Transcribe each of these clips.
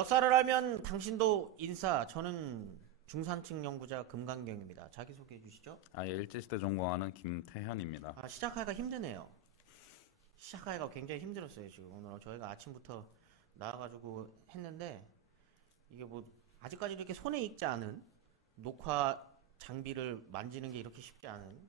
역사를 알면 당신도 인싸. 저는 중산층 연구자 금강경입니다. 자기소개해 주시죠. 예, 일제시대 전공하는 김태현입니다. 시작하기가 힘드네요. 시작하기가 굉장히 힘들었어요. 지금 오늘 저희가 아침부터 나와가지고 했는데 이게 뭐 아직까지 이렇게 손에 익지 않은 녹화 장비를 만지는 게 이렇게 쉽지 않은.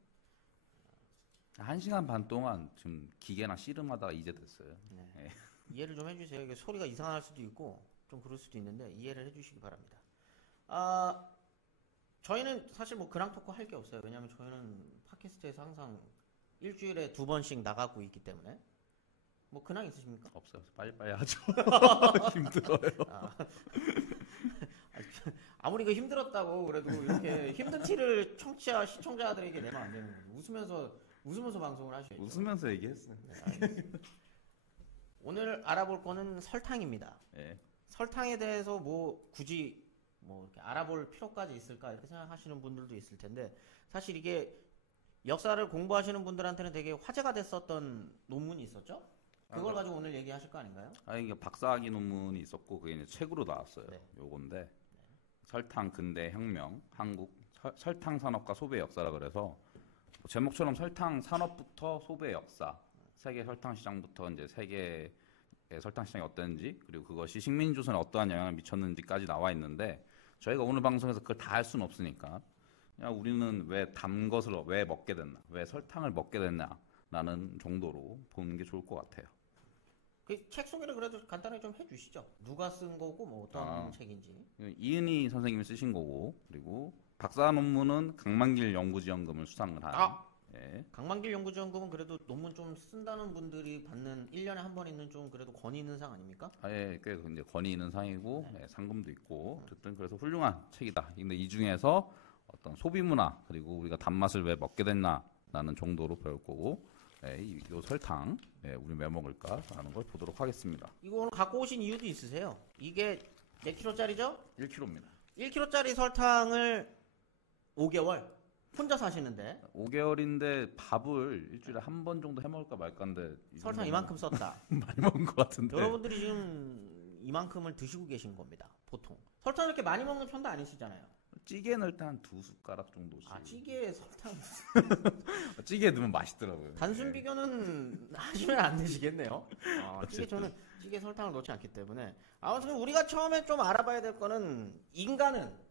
1시간 반 동안 지금 기계나 씨름하다가 이제 됐어요. 네. 예. 이해를 좀 해주세요. 이게 소리가 이상할 수도 있고 좀 그럴 수도 있는데 이해를 해주시기 바랍니다. 저희는 사실 뭐 근황 토크 할 게 없어요. 왜냐하면 저희는 팟캐스트에서 항상 일주일에 2번씩 나가고 있기 때문에. 뭐 근황 있으십니까? 없어요. 빨리빨리 하죠. 힘들어요. 아무리 그 힘들었다고 그래도 이렇게 힘든 티를 청취자 시청자들에게 내면 안 되는 거예요. 웃으면서 방송을 하셔야죠. 웃으면서 얘기했어요. 네, 알겠습니다. 오늘 알아볼 거는 설탕입니다. 예. 설탕에 대해서 뭐 굳이 뭐 이렇게 알아볼 필요까지 있을까 이렇게 생각하시는 분들도 있을 텐데 사실 이게 역사를 공부하시는 분들한테는 되게 화제가 됐었던 논문이 있었죠? 그걸 가지고 오늘 얘기하실 거 아닌가요? 이게 박사학위 논문이 있었고 그게 이제 책으로 나왔어요. 네. 요건데 설탕 근대 혁명 한국 설탕 산업과 소비의 역사라 그래서 뭐 제목처럼 설탕 산업부터 소비의 역사, 세계 설탕 시장부터 이제 세계의 설탕 시장이 어땠는지 그리고 그것이 식민 조선에 어떠한 영향을 미쳤는지까지 나와 있는데 저희가 오늘 방송에서 그걸 다 할 수는 없으니까 그냥 우리는 왜 단 것을 왜 먹게 됐나, 왜 설탕을 먹게 됐냐라는 정도로 보는 게 좋을 것 같아요. 그 책 소개를 그래도 간단하게 좀 해주시죠. 누가 쓴 거고 뭐 어떤 책인지. 이은희 선생님이 쓰신 거고 그리고 박사 논문은 강만길 연구지원금을 수상을 한. 예. 강만길 연구지원금은 그래도 논문 좀 쓴다는 분들이 받는 1년에 한 번 있는 좀 그래도 권위 있는 상 아닙니까? 꽤 이제 권위 있는 상이고 예, 상금도 있고 어쨌든 그래서 훌륭한 책이다. 근데 이 중에서 어떤 소비 문화 그리고 우리가 단맛을 왜 먹게 됐나라는 정도로 배울 거고 이 설탕 우리 왜 먹을까라는 걸 보도록 하겠습니다. 이거 오늘 갖고 오신 이유도 있으세요? 이게 몇 킬로짜리죠? 1kg입니다. 1kg짜리 설탕을 5개월 혼자 사시는데 5개월인데 밥을 일주일에 한 번 정도 해 먹을까 말까인데 설탕 이만큼 썼다. 많이 먹은 것 같은데. 여러분들이 지금 이만큼을 드시고 계신 겁니다. 보통 설탕 이렇게 많이 먹는 편도 아니시잖아요. 찌개 넣을 때 한 2숟가락 정도씩. 찌개에 설탕 찌개에 넣으면 맛있더라고요. 단순 비교는 하시면 안 되시겠네요. 저는 찌개에 설탕을 넣지 않기 때문에 아무튼 우리가 처음에 좀 알아봐야 될 거는 인간은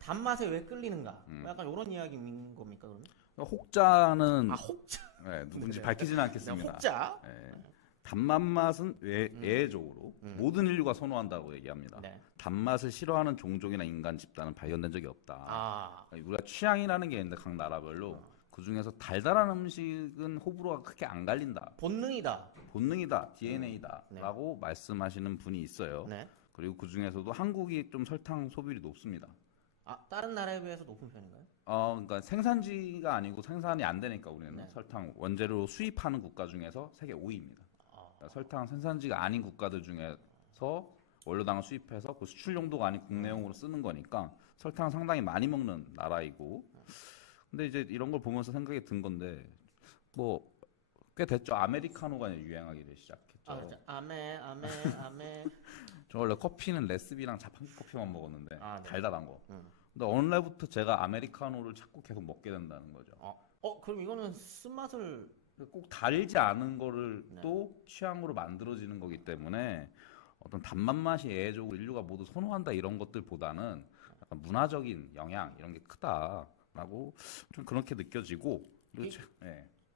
단맛에 왜 끌리는가? 약간 이런 이야기인 겁니까 그러면? 혹자는 혹자. 누군지 밝히지는 않겠습니다. 혹자. 단맛 맛은 예외적으로 모든 인류가 선호한다고 얘기합니다. 단맛을 싫어하는 종족이나 인간 집단은 발견된 적이 없다. 우리가 취향이라는 게 있는데 각 나라별로 그 중에서 달달한 음식은 호불호가 크게 안 갈린다. 본능이다. DNA다라고 말씀하시는 분이 있어요. 그리고 그 중에서도 한국이 좀 설탕 소비율이 높습니다. 다른 나라에 비해서 높은 편인가요? 그러니까 생산지가 아니고 생산이 안 되니까 우리는 설탕 원재료 수입하는 국가 중에서 세계 5위입니다. 그러니까 설탕 생산지가 아닌 국가들 중에서 원료당을 수입해서 그 수출 용도가 아닌 국내용으로 쓰는 거니까 설탕을 상당히 많이 먹는 나라이고 근데 이제 이런 걸 보면서 생각이 든 건데 뭐 꽤 됐죠. 아메리카노가 유행하기 시작했죠. 그렇죠. 아메. 저 원래 커피는 레시피랑 자판기 커피만 먹었는데 달달한 거. 근데 어느 날부터 제가 아메리카노를 자꾸 계속 먹게 된다는 거죠. 그럼 이거는 쓴맛을 꼭 달지 않은 거를 또 취향으로 만들어지는 거기 때문에 어떤 단맛 맛이 예외적으로 인류가 모두 선호한다 이런 것들보다는 약간 문화적인 영향 이런 게 크다라고 좀 그렇게 느껴지고 그리고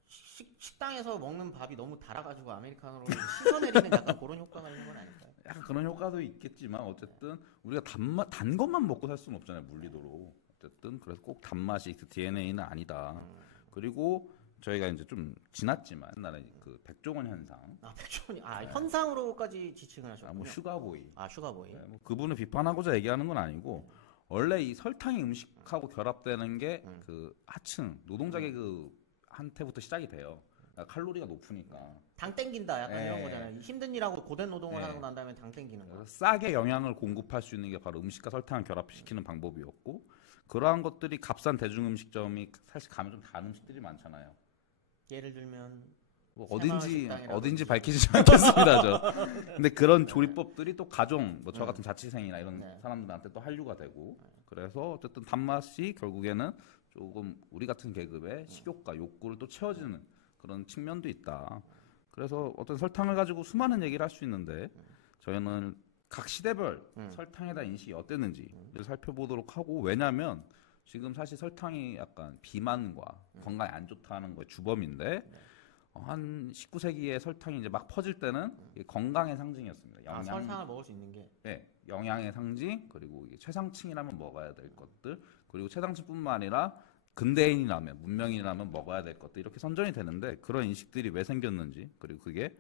식당에서 먹는 밥이 너무 달아가지고 아메리카노로 씻어내리는 약간 그런 효과가 있는 건 아닐까요? 약간 그런 효과도 있겠지만 어쨌든 우리가 단 것만 먹고 살 수는 없잖아요 물리도로. 어쨌든 그래서 꼭 단맛이 그 DNA는 아니다. 그리고 저희가 이제 좀 지났지만 옛날에 그 백종원 현상. 백종원이 현상으로까지 지칭을 하셨군요. 뭐 슈가보이. 슈가보이. 뭐 그분을 비판하고자 얘기하는 건 아니고 원래 이 설탕이 음식하고 결합되는 게 그 하층 노동자 계급한테부터 시작이 돼요. 그러니까 칼로리가 높으니까. 당 땡긴다 약간 이런 거잖아요. 힘든 일하고 고된 노동을 하고 난 다음에 당 땡기는 거. 싸게 영양을 공급할 수 있는 게 바로 음식과 설탕을 결합시키는 방법이었고 그러한 것들이 값싼 대중음식점이 사실 가면 좀 다른 음식들이 많잖아요. 예를 들면 뭐 새마을식당이라든지. 어딘지 밝히지 않겠습니다, 저. 근데 그런 조리법들이 또 가정, 뭐 저 같은 자취생이나 이런 네. 사람들한테 또 한류가 되고, 그래서 어쨌든 단맛이 결국에는 조금 우리 같은 계급의 식욕과 욕구를 또 채워주는 그런 측면도 있다. 그래서 어떤 설탕을 가지고 수많은 얘기를 할 수 있는데, 저희는 각 시대별 설탕에 대한 인식이 어땠는지를 살펴보도록 하고, 왜냐면 지금 사실 설탕이 약간 비만과 건강에 안 좋다는 거의 주범인데, 한 19세기에 설탕이 이제 막 퍼질 때는 이게 건강의 상징이었습니다. 아, 설탕을 먹을 수 있는 게. 네, 영양의 상징, 그리고 이게 최상층이라면 먹어야 될 것들, 그리고 최상층뿐만 아니라 근대인이라면, 문명인이라면 먹어야 될 것들, 이렇게 선전이 되는데, 그런 인식들이 왜 생겼는지, 그리고 그게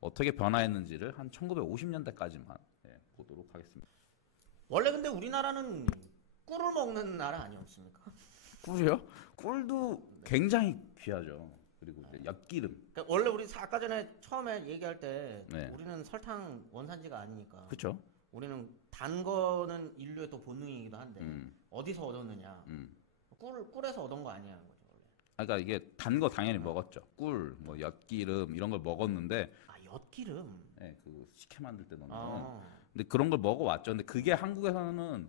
어떻게 변화했는지를 한 1950년대까지만 보도록 하겠습니다. 원래 근데 우리나라는 꿀을 먹는 나라 아니었습니까? 꿀이요? 꿀도 굉장히 귀하죠. 그리고 이제 엿기름. 그러니까 원래 우리 아까 전에 처음에 얘기할 때 네. 우리는 설탕 원산지가 아니니까 그렇죠? 우리는 단 거는 인류의 또 본능이기도 한데 음, 어디서 얻었느냐? 음. 꿀에서 얻은 거 아니냐는 거죠 원래. 그러니까 이게 단 거 당연히 먹었죠. 꿀, 뭐 엿기름 이런 걸 먹었는데, 아 엿기름. 네, 그 식혜 만들 때 넣는. 아, 근데 그런 걸 먹어왔죠. 근데 그게 한국에서는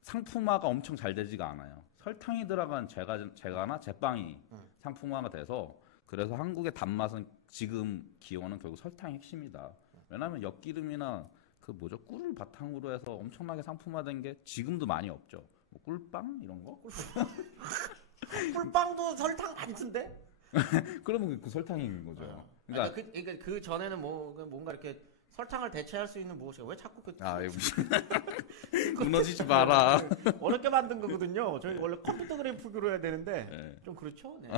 상품화가 엄청 잘 되지가 않아요. 설탕이 들어간 제가나 제빵이 상품화가 돼서, 그래서 한국의 단맛은 지금 기원은 결국 설탕이 핵심이다. 왜냐하면 엿기름이나 그 뭐죠, 꿀을 바탕으로 해서 엄청나게 상품화된 게 지금도 많이 없죠. 뭐 꿀빵 이런 거? 꿀빵도 설탕 많던데? 그러면 그 설탕인 거죠. 그러니까 그러니까 그 전에는 뭔가 이렇게 설탕을 대체할 수 있는 무엇이가 왜 자꾸 무너지지 마라. 어렵게 만든 거거든요. 저희 원래 컴퓨터 그래픽으로 해야 되는데 네. 좀 그렇죠. 네.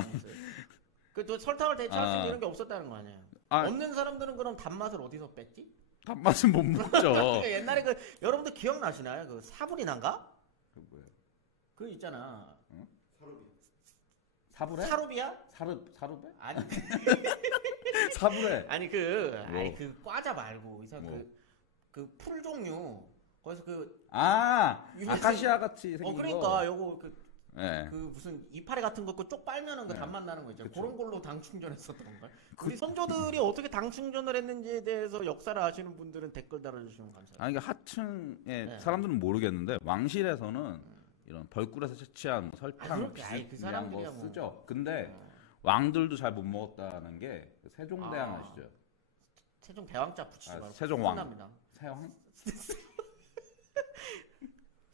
그또 설탕을 대체할 수 있는 이런 게 없었다는 거 아니에요. 없는 사람들은 그럼 단맛을 어디서 뺐지? 단맛은 못 먹죠. 그러니까 옛날에 여러분들 기억나시나요? 그 사부리난가? 그 뭐예요? 그 있잖아. 사부레? 사루비야? 사루베? 아니 사부레. 아니 그 과자 말고 이상 뭐? 그 풀 종류 거기서 아카시아 같이 생긴 그러니까 거. 요거 네. 그 무슨 이파리 같은 거 쪽 빨면은 그 네. 단맛 나는 거 있잖아. 그쵸. 그런 걸로 당 충전했었던 걸. 우리 선조들이 어떻게 당 충전을 했는지에 대해서 역사를 아시는 분들은 댓글 달아주시면 감사합니다. 아니, 그러니까 하층의 네. 사람들은 모르겠는데, 왕실에서는 이런 벌꿀에서 채취한 뭐 설탕 그 비슷한 사람들이야 거 뭐. 쓰죠. 근데 왕들도 잘 못 먹었다는 게 세종대왕 아시죠? 세종 대왕자 붙이지 말고 세종왕. 끝납니다. 세왕?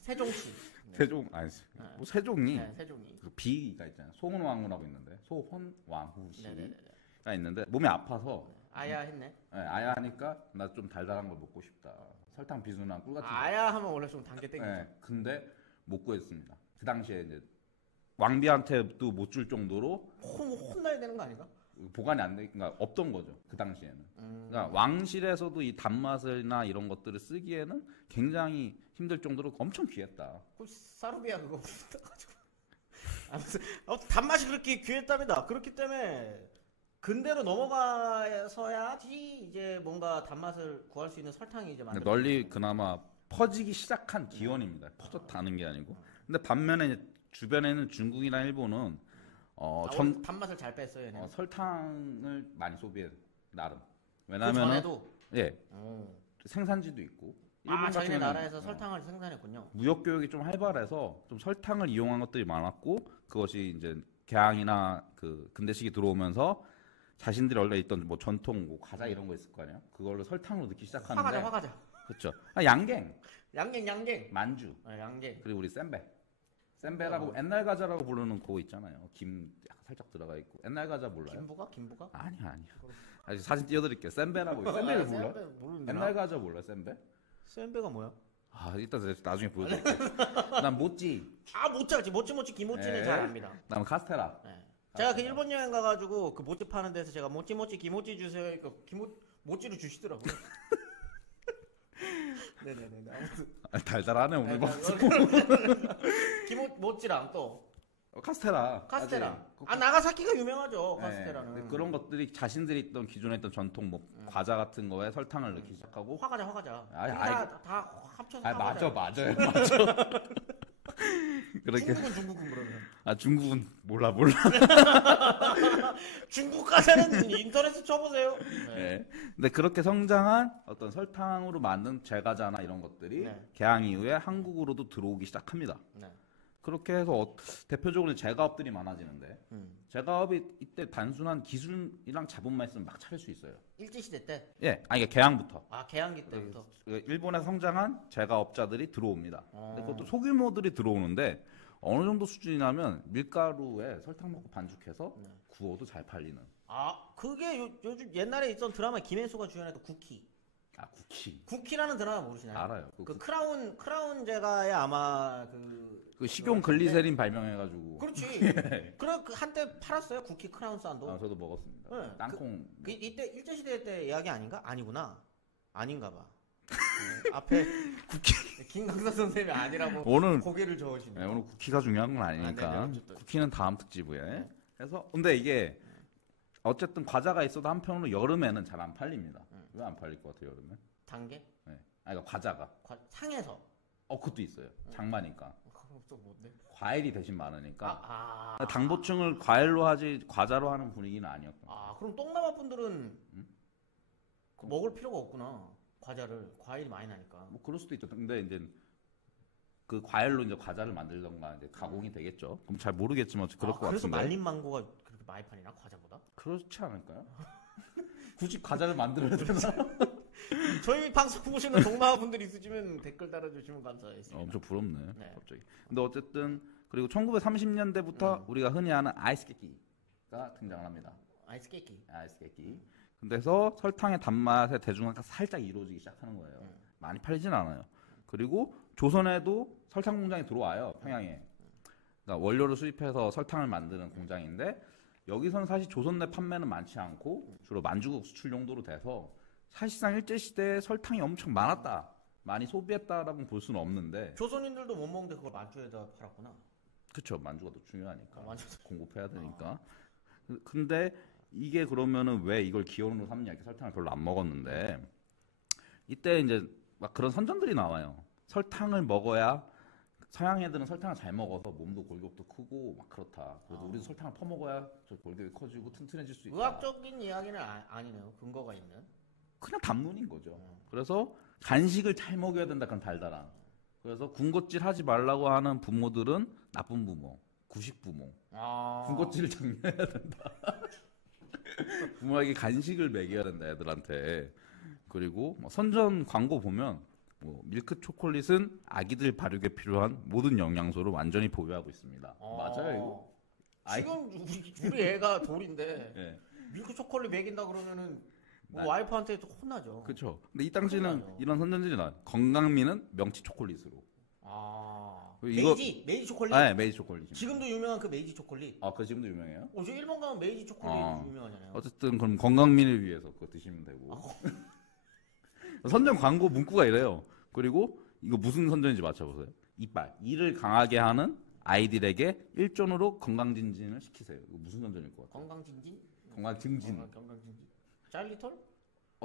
세종씨. 네. 세종 아니 뭐 세종이 네, 세종이. 그 비가 있잖아요. 소혼왕후라고 있는데 소혼왕후 씨가 네네네. 있는데 몸이 아파서 아야 했네. 아야 하니까 나 좀 달달한 걸 먹고 싶다. 설탕 비순한 꿀 같은 거. 아야 하면 원래 좀 단계 땡기죠. 네, 근데 못 구했습니다. 그 당시에 이제 왕비한테도 못 줄 정도로 혼나야 되는 거 아닌가? 보관이 안 돼, 그러니까 없던 거죠. 그 당시에는. 그러니까 왕실에서도 이 단맛이나 이런 것들을 쓰기에는 굉장히 힘들 정도로 엄청 귀했다. 그 사루비아 그거 붙어가지고. 아무튼 단맛이 그렇게 귀했답니다. 그렇기 때문에 근대로 넘어가서야지 이제 뭔가 단맛을 구할 수 있는 설탕이 이제 만들어졌어요. 널리 그나마 퍼지기 시작한 기원입니다. 퍼졌다는 게 아니고. 근데 반면에 이제 주변에는 중국이나 일본은 단맛을 잘 뺐어요. 얘네는. 설탕을 많이 소비해 나름. 그 왜냐하면 전에도. 예 생산지도 있고. 일본 같은 자기네 경우는, 나라에서 설탕을 생산했군요. 무역 교육이 좀 활발해서 좀 설탕을 이용한 것들이 많았고, 그것이 이제 개항이나 그 근대식이 들어오면서 자신들이 원래 있던 뭐 전통 뭐 과자 이런 거 있을 거 아니에요. 그걸로 설탕으로 넣기 시작하는데. 화과자. 그렇죠. 양갱, 양갱. 만주, 양갱. 그리고 우리 쌤배라고 옛날 과자라고 부르는 그거 있잖아요. 김 약간 살짝 들어가 있고. 옛날 과자 몰라요? 김부가? 아니야. 아직 사진 띄워드릴게요. 쌤배라고. 쌤배를 몰라? 모르는데. 옛날 과자 몰라? 쌤배? 쌤배가 뭐야? 이따 나중에 보여드릴게요. 난 모찌. 모찌 김모찌는 네. 잘 압니다. 난 카스테라. 네. 제가 그 일본 여행 가가지고 그 모찌 파는 데서 제가 모찌 김모찌 주세요. 모찌를 주시더라고요. 네네네. 아무튼 달달하네 오늘 방송. 모찌랑 또 카스테라. 카스테라. 나가사키가 유명하죠. 카스테라는. 네, 그런 것들이 자신들이 있던 기존에 있던 전통 뭐 과자 같은 거에 설탕을 넣기 시작하고. 화과자. 아이, 다 합쳐서 맞아요. 그렇게 중국은 그러면. 아 중국은 몰라. 중국 가서는 인터넷에 쳐보세요. 네. 네. 근데 그렇게 성장한 어떤 설탕으로 만든 제과자나 이런 것들이 네. 개항 이후에 한국으로도 들어오기 시작합니다. 네. 그렇게 해서 대표적으로 제과업들이 많아지는데 제과업이 이때 단순한 기술이랑 자본만 있으면 막 차릴 수 있어요. 일제시대 때? 예, 아니 이게 개항부터. 아, 개항기 때부터? 일본에서 성장한 제과업자들이 들어옵니다. 근데 그것도 소규모들이 들어오는데 어느 정도 수준이냐면 밀가루에 설탕 넣고 반죽해서 구워도 잘 팔리는. 아, 그게 요즘 옛날에 있던 드라마 김혜수가 주연했던 쿠키. 아, 쿠키. 쿠키라는 드라마 모르시나요? 알아요. 그 크라운 제가의 아마 그 식용 글리세린 발명해가지고. 그렇지. 그래 그 한때 팔았어요. 쿠키 크라운 싼도. 아, 저도 먹었습니다. 네. 땅콩. 이때 일제시대 때 이야기 아닌가? 아니구나. 아닌가 봐. 앞에 쿠키. 김강사 선생님이 아니라고 오늘 고개를 저으시네. 네, 오늘 쿠키가 중요한 건 아니니까. 아, 네네, 어쨌든. 쿠키는 다음 특집에. 그래서 근데 이게 어쨌든 과자가 있어도 한편으로 여름에는 잘 안 팔립니다. 왜 안 팔릴 것 같아요, 여름에? 단계? 네. 아니, 그러니까 과자가. 상해서. 그것도 있어요. 장마니까. 그럼 또 뭔데? 과일이 대신 많으니까. 아. 당 보충을 과일로 하지 과자로 하는 분위기는 아니었고. 아, 그럼 동남아 분들은 먹을 필요가 없구나. 과일이 많이 나니까. 뭐 그럴 수도 있죠. 근데 이제 그 과일로 이제 과자를 만들던가 이제 가공이 되겠죠. 그럼 잘 모르겠지만 그럴 것 그래서 같은데. 말린 망고가 그렇게 많이 팔리나 과자보다? 그렇지 않을까요? 굳이 과자를 만들어야 되나? 저희 방송 보시는 동남아 분들 있으시면 댓글 달아주시면 감사하겠습니다. 엄청 부럽네. 네. 갑자기. 근데 어쨌든 그리고 1930년대부터 우리가 흔히 아는 아이스 깨끼가 등장을 합니다. 아이스 케이크. 아이스 깨끼. 근데서 설탕의 단맛의 대중화가 살짝 이루어지기 시작하는 거예요. 많이 팔리진 않아요. 그리고 조선에도 설탕 공장이 들어와요. 평양에. 그러니까 원료를 수입해서 설탕을 만드는 공장인데 여기서는 사실 조선 내 판매는 많지 않고 주로 만주국 수출 용도로 돼서 사실상 일제시대에 설탕이 엄청 많았다. 많이 소비했다라고 볼 수는 없는데 조선인들도 못 먹는데 그걸 만주에다 팔았구나. 그쵸. 만주가 더 중요하니까. 만주. 공급해야 되니까. 근데 이게 그러면은 왜 이걸 기원으로 삼냐 이렇게 설탕을 별로 안 먹었는데 이때 이제 막 그런 선전들이 나와요. 설탕을 먹어야 서양 애들은 설탕을 잘 먹어서 몸도 골격도 크고 막 그렇다. 그래도 우리도 설탕을 퍼먹어야 저 골격이 커지고 튼튼해질 수 있다. 의학적인 이야기는 아니네요. 근거가 있는. 그냥 담론인 거죠. 그래서 간식을 잘 먹여야 된다. 그건 달달한. 그래서 군것질 하지 말라고 하는 부모들은 나쁜 부모, 구식 부모. 군것질을 장려해야 된다. 부모에게 간식을 먹여야 된다 애들한테. 그리고 뭐 선전 광고 보면 뭐 밀크 초콜릿은 아기들 발육에 필요한 모든 영양소를 완전히 보유하고 있습니다. 맞아요 이거? 지금 우리 애가 돌인데 네. 밀크 초콜릿 먹인다 그러면은 뭐 나- 와이프한테 혼나죠. 그렇죠. 근데 이 당시는 맞아요. 이런 선전들이 나. 건강미는 명치 초콜릿으로. 이거- 메이지 초콜릿. 네, 메이지 초콜릿. 지금도 유명한 그 메이지 초콜릿. 그 지금도 유명해요? 저 일본 가면 메이지 초콜릿 유명하잖아요. 어쨌든 그럼 건강미를 위해서 그거 드시면 되고. 선전 광고 문구가 이래요. 그리고 이거 무슨 선전인지 맞춰보세요. 이빨. 이를 강하게 하는 아이들에게 일존으로 건강진진을 시키세요. 이거 무슨 선전일 것 같아요? 건강진진? 건강증진. 건강진진. 짤리톨?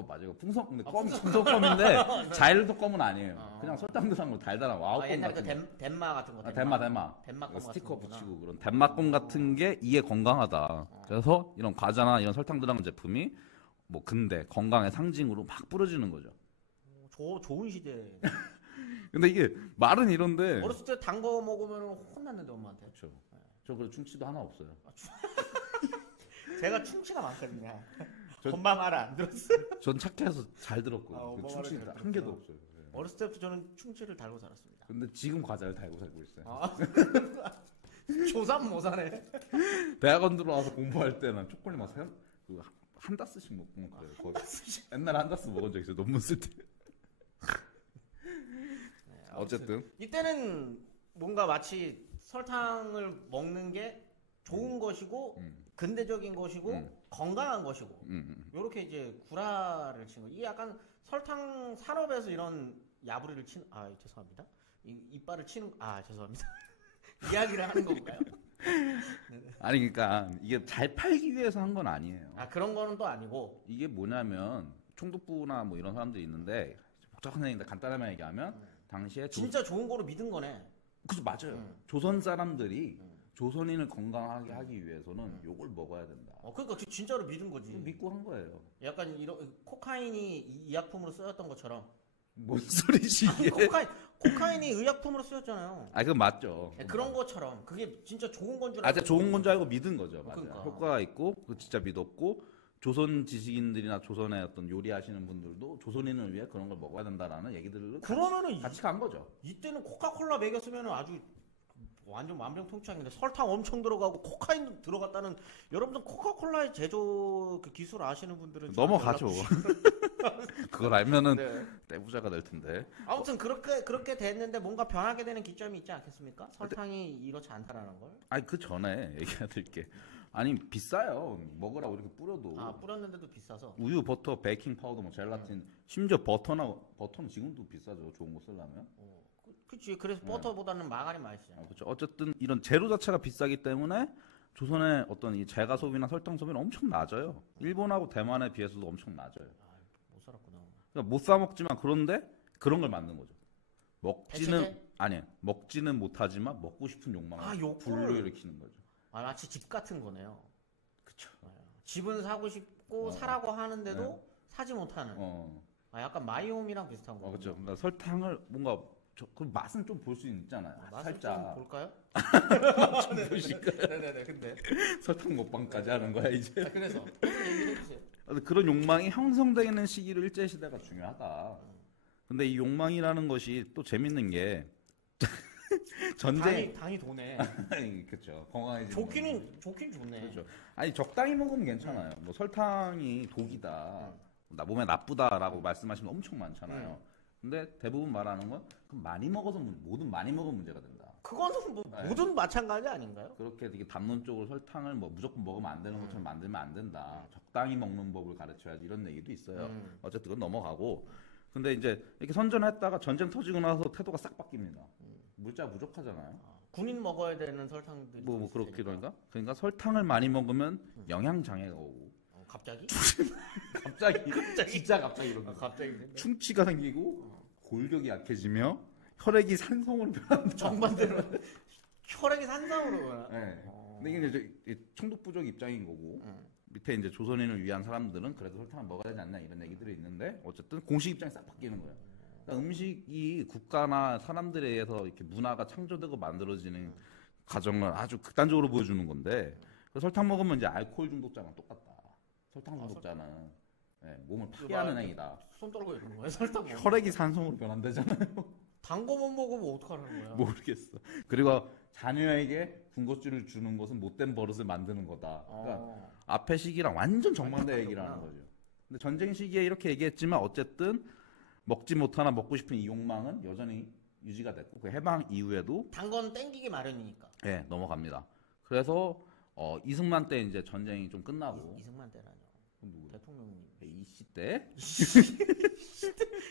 맞아요. 근데 풍선껌인데 자일도 껌은 아니에요. 그냥 설탕 들어간 거 달달한 와우껌 옛날 그 같은 거. 덴마 같은 거. 덴마. 덴마껌 스티커 같은 거구나. 붙이고 그런 덴마껌 같은 게 이에 건강하다. 그래서 이런 과자나 이런 설탕 들어간 제품이 뭐 근대 건강의 상징으로 막 뿌려지는 거죠. 좋은 시대. 근데 이게 말은 이런데 어렸을 때 단 거 먹으면 혼났는데 엄마한테. 그렇죠. 저 그래 충치도 하나 없어요. 제가 충치가 많거든요. 저- 엄마 말 안 들었어요. 전 착해서 잘 들었거든요. 엄마 충치 말을 잘 한 개도 들었구나. 없어요. 네. 어렸을 때부터 저는 충치를 달고 살았습니다. 근데 지금 과자를 달고 살고 있어요. 조삼 모사네. 대학원 들어와서 공부할 때는 초콜릿 막 한 다스씩 먹고 그래요. 거의. 옛날에 한 다스 먹은 적 있어요. 논문 쓸 때. 어쨌든 이때는 뭔가 마치 설탕을 먹는 게 좋은 것이고 근대적인 것이고 건강한 것이고 이렇게 이제 구라를 치는 거. 이게 약간 설탕 산업에서 이런 야부리를 치는 죄송합니다. 이빨을 치는 죄송합니다. 이야기를 하는 건가요? 아니 그러니까 이게 잘 팔기 위해서 한 건 아니에요. 그런 거는 또 아니고 이게 뭐냐면 총독부나 뭐 이런 사람들이 있는데 복잡한 얘기인데 간단하게 얘기하면 당시에 진짜 좋은 거로 믿은 거네. 그죠, 맞아요. 조선 사람들이 조선인을 건강하게 하기 위해서는 요걸 먹어야 된다. 그러니까 진짜로 믿은 거지. 믿고 한 거예요. 약간 이런 코카인이 의약품으로 쓰였던 것처럼. 뭔 소리지 아니, 이게? 코카인이 의약품으로 쓰였잖아요. 아, 그건 맞죠. 그런 것처럼 그게 진짜 좋은 건 줄 아, 진짜 좋은 건 줄 알고 믿은 거죠. 맞아요. 그러니까. 효과가 있고, 그 진짜 믿었고, 조선 지식인들이나 조선의 어떤 요리하시는 분들도 조선인을 위해 그런 걸 먹어야 된다라는 얘기들을 그러면은 같이 간 거죠. 이때는 코카콜라 먹였으면 아주 완전 만병통치약인데 설탕 엄청 들어가고 코카인 들어갔다는 여러분들 코카콜라의 제조 그 기술 아시는 분들은 넘어가죠. 그걸 알면은 네. 떼부자가 될 텐데. 아무튼 그렇게 됐는데 뭔가 변하게 되는 기점이 있지 않겠습니까? 설탕이 이렇지 않다라는 걸. 아니, 그 전에 얘기해야 될 게, 아니 비싸요. 먹으라고 이렇게 뿌려도. 뿌렸는데도 비싸서. 우유, 버터, 베이킹 파우더, 뭐 젤라틴, 심지어 버터는 지금도 비싸죠. 좋은 거 쓰려면. 그치. 그래서 버터보다는 마가린 맛있어요. 그렇죠. 어쨌든 이런 재료 자체가 비싸기 때문에 조선의 어떤 이 제가 소비나 설탕 소비는 엄청 낮아요. 일본하고 대만에 비해서도 엄청 낮아요. 못 살았구나. 그러니까 못 사 먹지만, 그런데 그런 걸 만든 거죠. 먹지는 배치제? 아니, 먹지는 못하지만 먹고 싶은 욕망을 욕구를. 불러일으키는 거죠. 마치 집 같은 거네요. 그렇죠. 집은 사고 싶고 사라고 하는데도 사지 못하는. 약간 마이홈이랑 비슷한 거. 그렇죠. 그러니까 설탕을 뭔가 그 맛은 좀 볼 수 있잖아요. 맛을 살짝. 좀 볼까요? 좀 보실까요? 네네네. 근데 설탕 먹방까지 하는 거야 이제. 그래서 얘기해 주세요. 그런 욕망이 형성되는 시기로 일제 시대가 중요하다. 근데 이 욕망이라는 것이 또 재밌는 게 전쟁. 당이 도네. 그렇죠. 건강해지는. 좋긴 좋네. 그렇죠. 아니, 적당히 먹으면 괜찮아요. 뭐 설탕이 독이다, 나 몸에 나쁘다라고 말씀하시는 분 엄청 많잖아요. 근데 대부분 말하는 건 그럼 많이 먹어서 뭐든 많이 먹으면 문제가 된다. 그거는 뭐 모든 마찬가지 아닌가요? 그렇게 되게 담론적으로 설탕을 뭐 무조건 먹으면 안 되는 것처럼 만들면 안 된다. 적당히 먹는 법을 가르쳐야지, 이런 얘기도 있어요. 어쨌든 그건 넘어가고. 근데 이제 이렇게 선전했다가 전쟁 터지고 나서 태도가 싹 바뀝니다. 물자가 부족하잖아요. 군인 먹어야 되는 설탕들이 뭐 그렇게 그러니까 설탕을 많이 먹으면 영양 장애가 오고. 갑자기? 갑자기 진짜 갑자기 이런 거. 갑자기 충치가 생기고 골격이 약해지며 혈액이 산성으로 변한다. 정반대로 혈액이 산성으로 변화. 네. 근데 이게 이제 총독 부족 입장인 거고, 밑에 이제 조선인을 위한 사람들은 그래도 설탕을 먹어야 되지 않나, 이런 얘기들이 있는데, 어쨌든 공식 입장이 싹 바뀌는 거예요. 그러니까 음식이 국가나 사람들에 의해서 이렇게 문화가 창조되고 만들어지는 과정을 아주 극단적으로 보여주는 건데, 설탕 먹으면 이제 알코올 중독자랑 똑같다. 설탕 중독자는 몸을 파괴하는 행위다. 손 떨고 이러는 거예요? 설탕 먹으면? 혈액이 산성으로 변한다잖아요. 단 거 못 먹으면 어떡하는 거야? 모르겠어. 그리고 자녀에게 군것질을 주는 것은 못된 버릇을 만드는 거다. 그러니까 앞에 시기랑 완전 정반대 얘기를 하는 거죠. 근데 전쟁 시기에 이렇게 얘기했지만 어쨌든 먹지 못하나 먹고 싶은 이 욕망은 여전히 유지가 됐고, 그 해방 이후에도 단 건 땡기기 마련이니까. 넘어갑니다. 그래서 이승만 때 이제 전쟁이 좀 끝나고. 이승만 때라뇨. 누구? 대통령님. 이씨 때?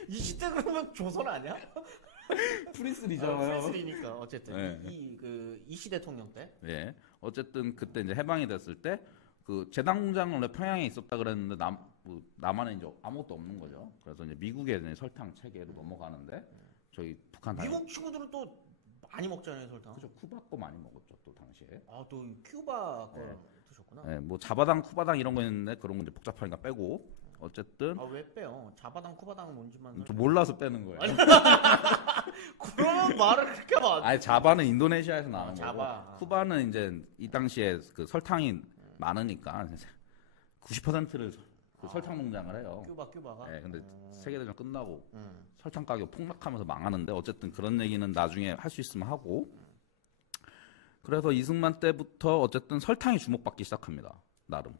이 시대 그러면 조선 아니야? 프린스리잖아요. 프린스리니까 어쨌든 이씨 대통령 때. 어쨌든 그때 이제 해방이 됐을 때 그 제당 공장은 원래 평양에 있었다 그랬는데 남한은 이제 아무것도 없는 거죠. 그래서 이제 미국의 이제 설탕 체계로 넘어가는데, 저희 북한 미국 친구들은 또 많이 먹잖아요, 설탕. 그죠. 쿠바 거 많이 먹었죠, 또 당시에. 또 큐바 거 드셨구나. 뭐 자바당, 쿠바당 이런 거 있는데 그런 거 이제 복잡하니까 빼고. 어쨌든 왜 빼요? 자바당, 쿠바당 뭔지만. 좀 몰라서 빼는 거예요. 그러면 말을 그렇게 봐. 아니, 자바는 인도네시아에서 나온 거고, 자바. 쿠바는 이제 이 당시에 그 설탕이 많으니까 90%를 설탕 농장을 해요. 큐바가. 근데 세계대전 끝나고 설탕 가격 폭락하면서 망하는데, 어쨌든 그런 얘기는 나중에 할 수 있으면 하고. 그래서 이승만 때부터 어쨌든 설탕이 주목받기 시작합니다, 나름.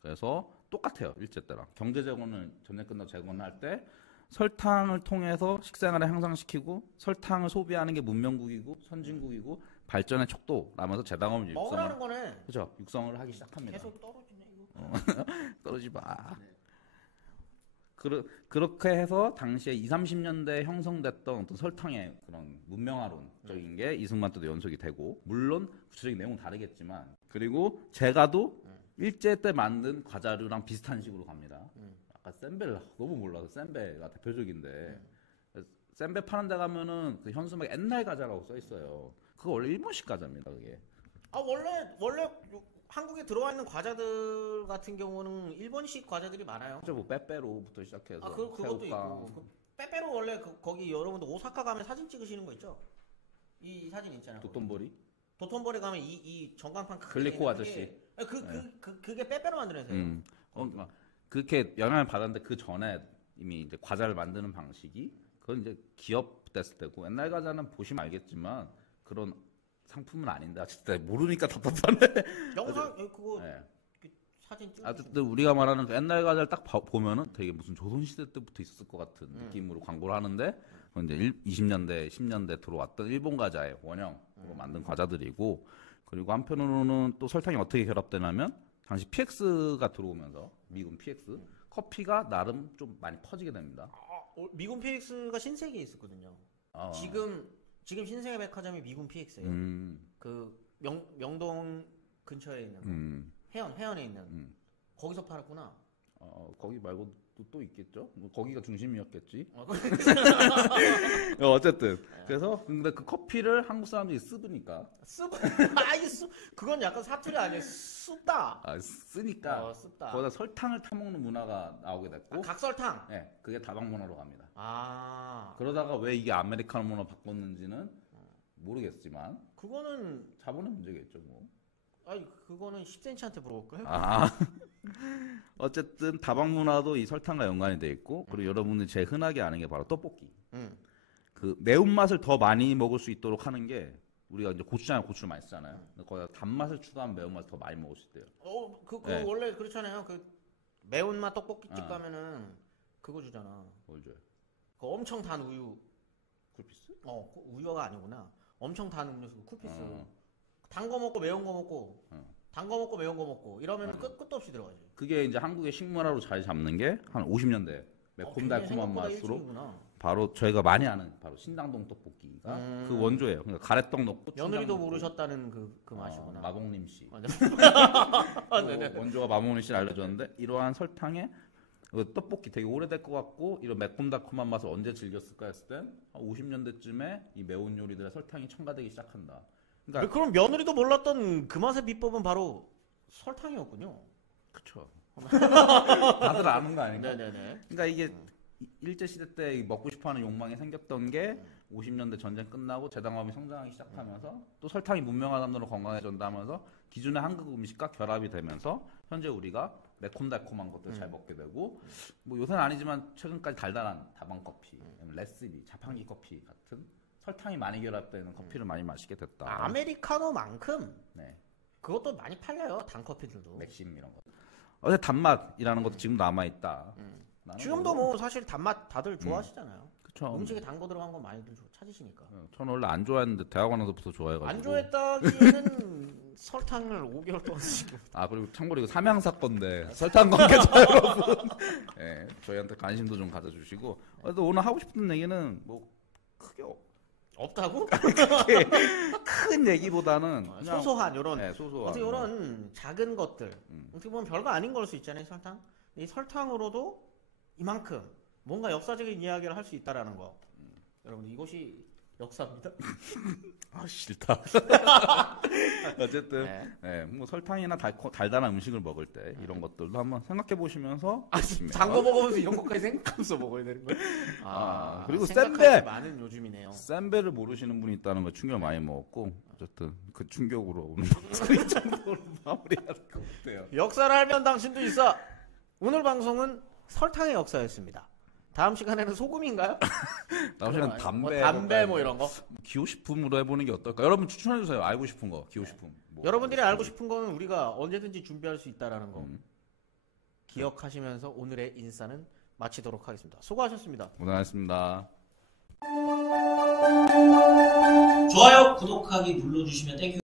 그래서 똑같아요, 일제 때랑. 경제 재건을 전쟁 끝나고 재건할 때 설탕을 통해서 식생활을 향상시키고, 설탕을 소비하는 게 문명국이고 선진국이고 발전의 촉도라면서 재당업을 먹으라는 거네. 그죠, 육성을 하기 시작합니다. 계속 떨어지네 이거. 떨어지 마. 그렇게 해서 당시에 20, 30년대에 형성됐던 어떤 설탕의 그런 문명화론적인 게 이승만 때도 연속이 되고, 물론 구체적인 내용은 다르겠지만, 그리고 제가도 일제 때 만든 과자류랑 비슷한 식으로 갑니다. 아까 센베를 너무 몰라서 센베가 대표적인데, 센베 파는 데 가면은 그 현수막에 옛날 과자라고 써 있어요. 그거 원래 일본식 과자입니다, 그게. 아 원래 한국에 들어와 있는 과자들 같은 경우는 일본식 과자들이 많아요. 뭐 빼빼로부터 시작해서 아 그것도 새우깡. 있고 빼빼로 원래 거기 여러분들 오사카 가면 사진 찍으시는 거 있죠? 이 사진 있잖아요. 도톤보리? 도톤보리 가면 이 전광판 크게 글리코 있는 아저씨. 그게 빼빼로 만드는 회사예요. 그러니까 그렇게 영향을 받았는데 그 전에 이미 이제 과자를 만드는 방식이 그건 이제 기업 됐을 때고 옛날 과자는 보시면 알겠지만 그런 상품은 아닌데 진짜 모르니까 답답하네. 영상 그거 네. 사진 찍으시면 어쨌든 우리가 말하는 그 옛날 과자를 딱 보면은 되게 무슨 조선시대 때부터 있었을 것 같은 느낌으로 광고를 하는데 그건 이제 20년대, 10년대 들어왔던 일본 과자의 원형으로 만든 과자들이고 그리고 한편으로는 또 설탕이 어떻게 결합되냐면 당시 PX가 들어오면서 미군 PX 커피가 나름 좀 많이 퍼지게 됩니다. 미군 PX가 신세계에 있었거든요. 지금 신세계 백화점이 미군 PX예요. 그 명동 근처에 있는 해안에 있는 거기서 팔았구나. 거기 말고도 또 있겠죠? 뭐 거기가 중심이었겠지. 어쨌든 그래서 근데 그 커피를 한국 사람들이 쓰니까 그건 약간 사투리 아니에요. 씁다. 쓰니까 씁다. 거기다 설탕을 타먹는 문화가 나오게 됐고 각설탕. 네, 그게 다방 문화로 갑니다. 그러다가 왜 이게 아메리카노 문화 바꿨는지는 모르겠지만 그거는 자본의 문제겠죠 뭐. 그거는 10cm한테 물어볼까요? 어쨌든 다방 문화도 이 설탕과 연관이 돼 있고 그리고 여러분들이 제일 흔하게 아는 게 바로 떡볶이. 그 매운맛을 더 많이 먹을 수 있도록 하는 게 우리가 이제 고추를 많이 쓰잖아요. 거기다 단맛을 추가한 매운맛을 더 많이 먹을 수 있대요. 네. 원래 그렇잖아요. 그 매운맛 떡볶이집 가면은 그거 주잖아. 뭘 줘요? 그 엄청 단 우유. 쿨피스? 우유가 아니구나. 엄청 단 음료수 쿨피스. 단 거 먹고 매운 거 먹고 단 거 먹고 매운 거 먹고 이러면 끝도 없이 들어가지. 그게 이제 한국의 식문화로 자리 잡는 게 한 50년대 매콤달콤한 맛으로 바로 저희가 많이 아는 바로 신당동 떡볶이가 그 원조예요. 그러니까 가래떡 넣고 며느리도 모르셨다는 그 맛이구나. 마봉님 씨. 네네. 원조가 마봉님 씨를 알려줬는데 이러한 설탕에 떡볶이 되게 오래될 것 같고 이런 매콤달콤한 맛을 언제 즐겼을까 했을 땐 50년대쯤에 이 매운 요리들에 설탕이 첨가되기 시작한다. 그러니까 그럼 며느리도 몰랐던 그 맛의 비법은 바로 설탕이었군요. 그렇죠. 다들 아는 거 아닌가? 네네네. 그러니까 이게 일제 시대 때 먹고 싶어하는 욕망이 생겼던 게 50년대 전쟁 끝나고 제당업이 성장하기 시작하면서 또 설탕이 문명한 사람들은 건강해진다면서 기존의 한국 음식과 결합이 되면서 현재 우리가 매콤달콤한 것들 잘 먹게 되고 뭐 요새는 아니지만 최근까지 달달한 다방 커피, 레시피, 자판기 커피 같은 설탕이 많이 결합되는 커피를 많이 마시게 됐다. 아메리카노만큼 네. 그것도 많이 팔려요. 단 커피들도. 맥심 이런 거. 어제 단맛이라는 것도 지금 남아 있다. 지금도 뭐 사실 단맛 다들 좋아하시잖아요. 그쵸. 음식에 단 거 들어간 거 많이들 찾으시니까. 저는 원래 안 좋아했는데 대학원에서부터 좋아해가지고. 안 좋아했다기에는 설탕을 5개월 동안 쓰고. 그리고 참고로 이거 삼양사건데 설탕 관계자 여러분, 네, 저희한테 관심도 좀 가져주시고. 그래도 오늘 하고 싶은 얘기는 뭐 크게 없다고? 큰 얘기보다는 그냥 소소한 요런 소소한 어떻게 요런 작은 것들 어떻게 보면 별거 아닌 걸 수 있잖아요. 설탕. 이 설탕으로도 이만큼 뭔가 역사적인 이야기를 할 수 있다라는 거. 여러분 이것이 역사입니다. 싫다. 어쨌든 뭐 설탕이나 달달한 음식을 먹을 때 이런 것들도 한번 생각해 보시면서 장거 먹으면서 이런 것까지 생각하면서 먹어야 되는 거예요? 그리고 센베 많은 요즘이네요. 센베를 모르시는 분이 있다는 거 충격을 많이 먹었고 어쨌든 그 충격으로 오늘 방송 이 정도로 마무리할 것 같아요. 역사를 알면 당신도 있어. 오늘 방송은 설탕의 역사였습니다. 다음 시간에는 소금인가요? 다음 시간 담배 뭐 이런 거. 기호식품으로 해보는 게 어떨까? 여러분 추천해 주세요. 알고 싶은 거 기호식품. 여러분들이 알고 싶은 거는 우리가 언제든지 준비할 수 있다라는 거 기억하시면서 오늘의 인사는 마치도록 하겠습니다. 수고하셨습니다. 고생하셨습니다. 좋아요, 구독하기 눌러주시면 땡큐.